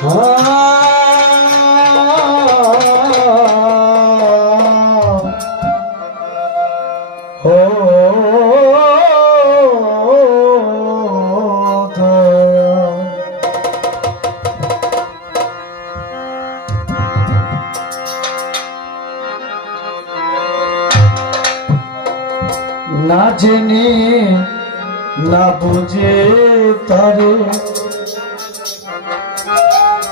না জেনে না বুঝে তারে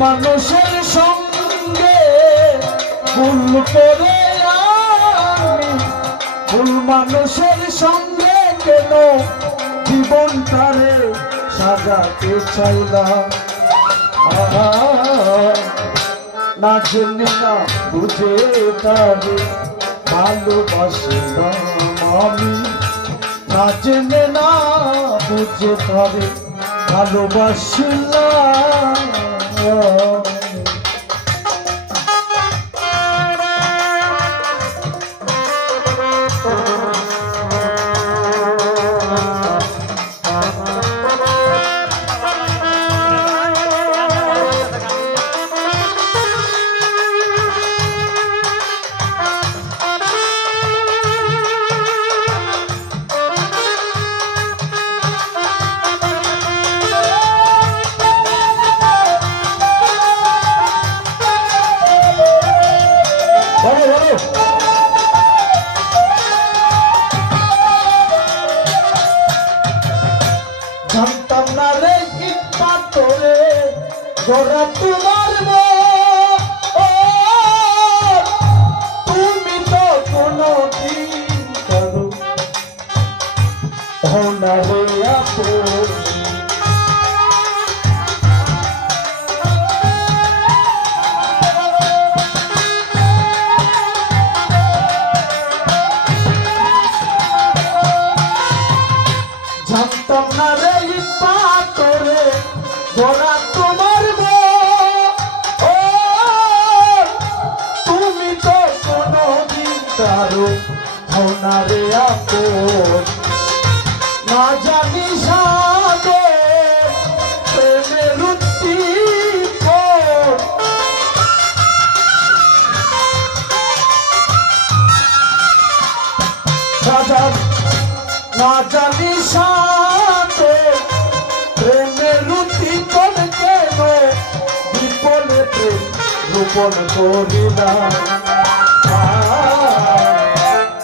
মানুষের সঙ্গে ভুল করে আমি। ভুল মানুষের সঙ্গে কেন জীবনটারে সাজাতে চাইলাম? না জেনে না বুঝে তারে ভালোবাসলাম আমি। না জেনে না বুঝে তারে ভালোবাসলাম বলো পাতরে গোরা তোমার। তুমি তো কোনো করো হোনা রে আপন। আপন না জানি সাদে প্রেমের উদ্দীপন না জানি সাথে প্রেমের রুটি কেন? বিপলে প্রেম রূপন করিলা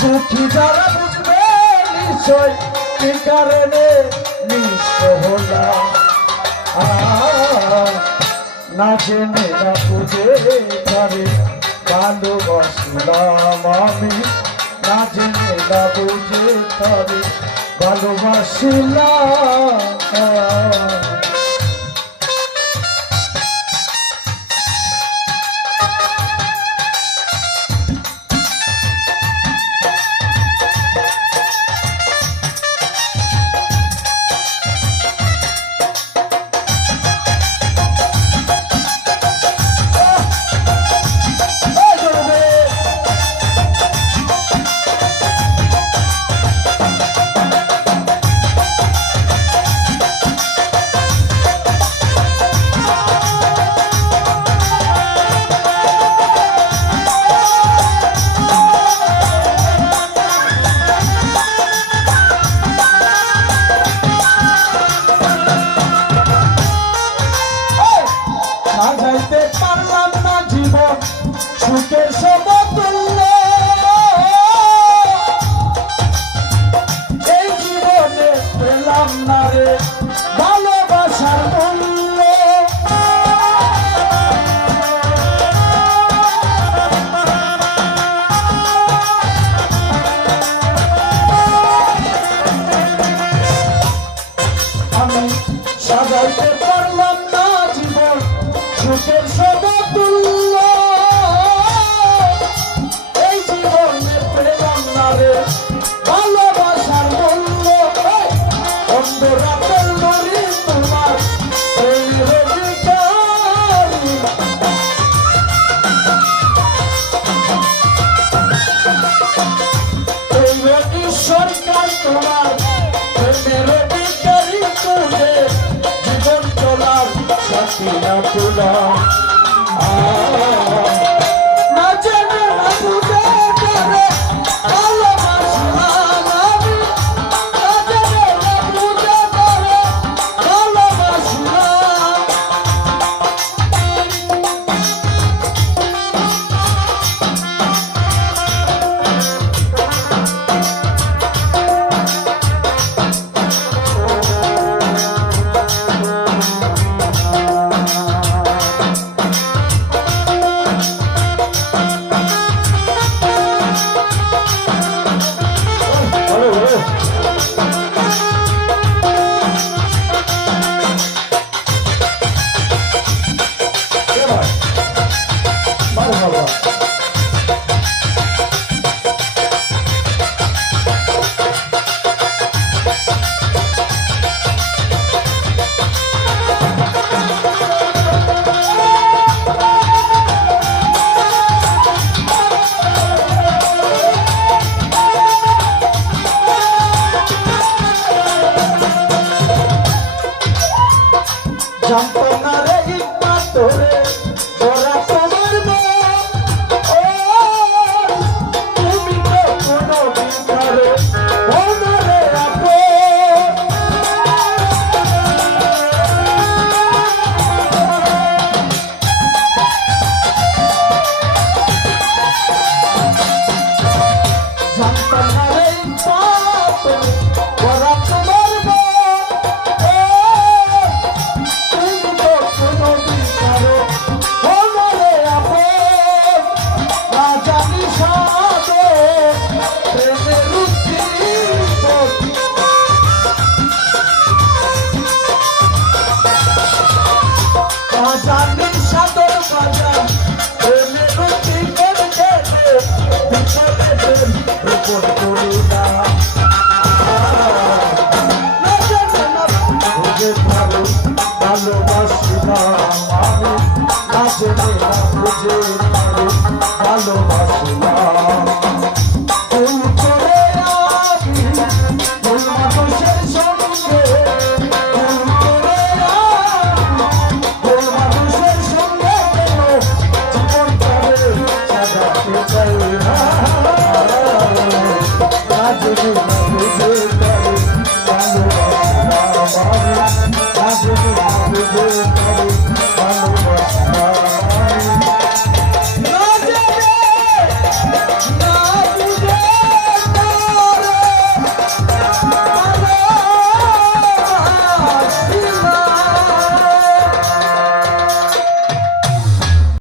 দুঃখী যারা বুঝবে নিশ্চয় কি কারণে নিঃস্ব হলাম। না জেনে না বুঝে আমি। না জেনে না বুঝে তারে ভালোবাসলাম। পারলাম না জীবন সুখের সদা তুল্য হাসিনা পুলা